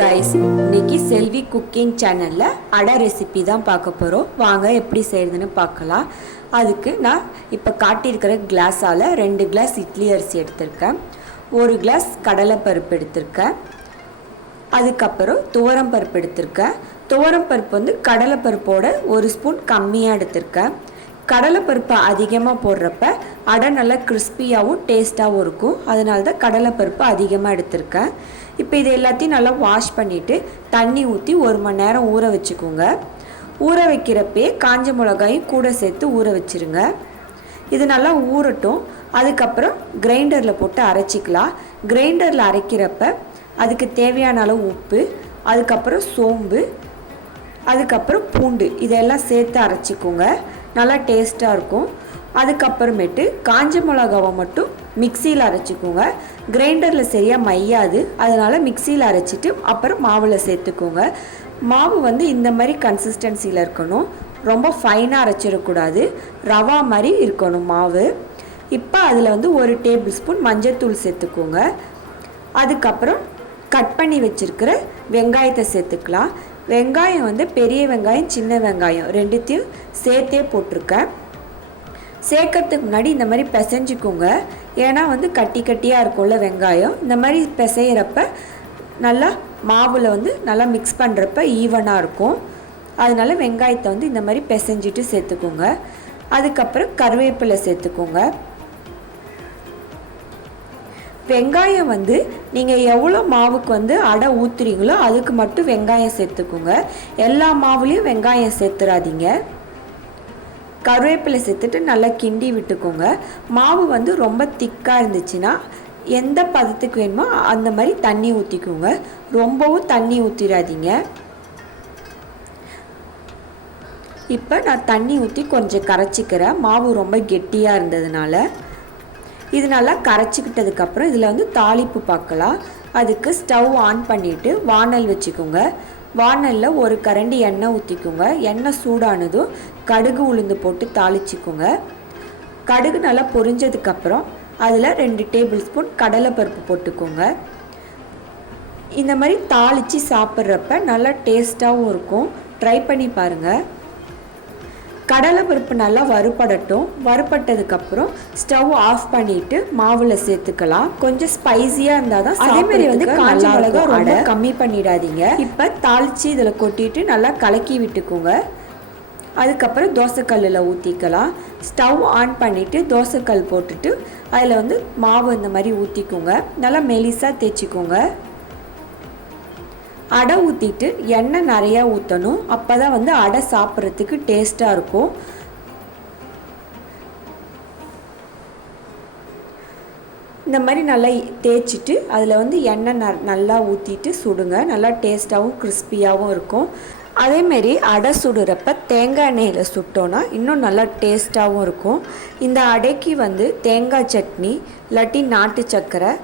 Guys, இன்னைக்கு செல்வி cooking சேனலில் அடை ரெசிபி தான் பார்க்க போகிறோம். வாங்க எப்படி செய்கிறதுன்னு பார்க்கலாம். அதுக்கு நான் இப்போ காட்டியிருக்கிற கிளாஸால் 2 கிளாஸ் இட்லி அரிசி எடுத்திருக்கேன், 1 கிளாஸ் கடலைப்பருப்பு எடுத்திருக்கேன், அதுக்கப்புறம் துவரம் பருப்பு எடுத்திருக்கேன். துவரம் பருப்பு வந்து கடலைப்பருப்போட 1 ஸ்பூன் கம்மியாக எடுத்திருக்கேன். கடலைப்பருப்பை அதிகமாக போடுறப்ப அடை நல்லா கிறிஸ்பியாகவும் டேஸ்ட்டாகவும் இருக்கும், அதனால தான் கடலைப்பருப்பு அதிகமாக எடுத்திருக்கேன். இப்போ இது எல்லாத்தையும் நல்லா வாஷ் பண்ணிவிட்டு தண்ணி ஊற்றி 1 மணி நேரம் ஊற வச்சுக்கோங்க. ஊற வைக்கிறப்பே காஞ்ச மிளகாயும் கூட சேர்த்து ஊற வச்சுருங்க. இது நல்லா ஊறட்டும். அதுக்கப்புறம் கிரைண்டரில் போட்டு அரைச்சிக்கலாம். கிரைண்டரில் அரைக்கிறப்ப அதுக்கு தேவையான அளவு உப்பு, அதுக்கப்புறம் சோம்பு, அதுக்கப்புறம் பூண்டு இதெல்லாம் சேர்த்து அரைச்சிக்கோங்க. நல்லா டேஸ்ட்டாக இருக்கும். அதுக்கப்புறமேட்டு காஞ்ச மிளகாவை மட்டும் மிக்சியில் அரைச்சிக்கோங்க. கிரைண்டரில் சரியாக மையாது, அதனால் மிக்சியில் அரைச்சிட்டு அப்புறம் மாவில் சேர்த்துக்கோங்க. மாவு வந்து இந்த மாதிரி கன்சிஸ்டன்சியில் இருக்கணும், ரொம்ப ஃபைனாக அரைச்சிடக்கூடாது, ரவா மாதிரி இருக்கணும் மாவு. இப்போ அதில் வந்து 1 டேபிள் ஸ்பூன் மஞ்சள்தூள் சேர்த்துக்கோங்க. அதுக்கப்புறம் கட் பண்ணி வச்சுருக்கிற வெங்காயத்தை சேர்த்துக்கலாம். வெங்காயம் வந்து பெரிய வெங்காயம் சின்ன வெங்காயம் 2த்தையும் சேர்த்தே போட்டிருக்கேன். சேர்க்கறதுக்கு முன்னாடி இந்த மாதிரி பிசைஞ்சிக்கோங்க, ஏன்னா வந்து கட்டி கட்டியாக இருக்கும்ல வெங்காயம். இந்த மாதிரி பிசைகிறப்ப நல்லா மாவில் வந்து நல்லா மிக்ஸ் பண்ணுறப்ப ஈவனாக இருக்கும். அதனால் வெங்காயத்தை வந்து இந்த மாதிரி பிசைஞ்சிட்டு சேர்த்துக்கோங்க. அதுக்கப்புறம் கருவேப்பிலை சேர்த்துக்கோங்க. வெங்காயம் வந்து நீங்கள் எவ்வளோ மாவுக்கு வந்து அடை ஊற்றுறீங்களோ அதுக்கு மட்டும் வெங்காயம் சேர்த்துக்கோங்க. எல்லா மாவுலேயும் வெங்காயம் சேர்த்துறாதீங்க. கருவேப்பிலை சேர்த்துட்டு நல்லா கிண்டி விட்டுக்கோங்க. மாவு வந்து ரொம்ப திக்காக இருந்துச்சுன்னா எந்த பதத்துக்கு வேணுமோ அந்த மாதிரி தண்ணி ஊற்றிக்கோங்க, ரொம்பவும் தண்ணி ஊற்றிடாதீங்க. இப்போ நான் தண்ணி ஊற்றி கொஞ்சம் கரைச்சிக்கிறேன், மாவு ரொம்ப கெட்டியாக இருந்ததுனால. இது நல்லா கரைச்சிக்கிட்டதுக்கப்புறம் இதில் வந்து தாளிப்பு பார்க்கலாம். அதுக்கு ஸ்டவ் ஆன் பண்ணிவிட்டு வானல் வச்சுக்கோங்க. வானலில் 1 கரண்டி எண்ணெய் ஊற்றிக்கோங்க. எண்ணெய் சூடானதும் கடுகு உளுந்து போட்டு தாளிச்சிக்கோங்க. கடுகு நல்லா பொரிஞ்சதுக்கப்புறம் அதில் 2 டேபிள் ஸ்பூன் கடலைப்பருப்பு போட்டுக்கோங்க. இந்த மாதிரி தாளித்து சாப்பிட்றப்ப நல்லா டேஸ்ட்டாகவும் இருக்கும், ட்ரை பண்ணி பாருங்கள். கடலைப்பருப்பு நல்லா வறுபடட்டும். வறுபட்டதுக்கப்புறம் ஸ்டவ் ஆஃப் பண்ணிவிட்டு மாவில் சேர்த்துக்கலாம். கொஞ்சம் ஸ்பைஸியாக இருந்தால் தான். அதேமாதிரி வந்து காஞ்ச மிளகா ரொம்ப கம்மி பண்ணிடாதீங்க. இப்போ தாளித்து இதில் கொட்டிட்டு நல்லா கலக்கி விட்டுக்கோங்க. அதுக்கப்புறம் தோசைக்கல்லில் ஊற்றிக்கலாம். ஸ்டவ் ஆன் பண்ணிவிட்டு தோசைக்கல் போட்டுட்டு அதில் வந்து மாவு இந்த மாதிரி ஊற்றிக்கோங்க. நல்லா மெலிசாக தேய்ச்சிக்கோங்க. அடை ஊற்றிட்டு எண்ணெய் நிறையா ஊற்றணும், அப்போ தான் வந்து அடை சாப்பிட்றதுக்கு டேஸ்ட்டாக இருக்கும். இந்த மாதிரி நல்லா தேய்ச்சிட்டு அதில் வந்து எண்ணெய் நல்லா ஊற்றிட்டு சுடுங்க. நல்லா டேஸ்ட்டாகவும் கிறிஸ்பியாகவும் இருக்கும். அதேமாரி அடை சுடுறப்ப தேங்காய் எண்ணெயில் சுட்டோன்னா இன்னும் நல்லா டேஸ்ட்டாகவும் இருக்கும். இந்த அடைக்கு வந்து தேங்காய் சட்னி இல்லாட்டி நாட்டு சர்க்கரை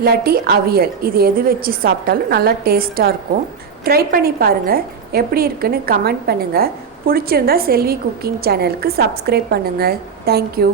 இல்லாட்டி அவியல் இது எது வச்சு சாப்பிட்டாலும் நல்லா டேஸ்ட்டாக இருக்கும். ட்ரை பண்ணி பாருங்கள், எப்படி இருக்குன்னு கமெண்ட் பண்ணுங்கள். பிடிச்சிருந்தா செல்வி குக்கிங் சேனலுக்கு சப்ஸ்கிரைப் பண்ணுங்கள். தேங்க்யூ.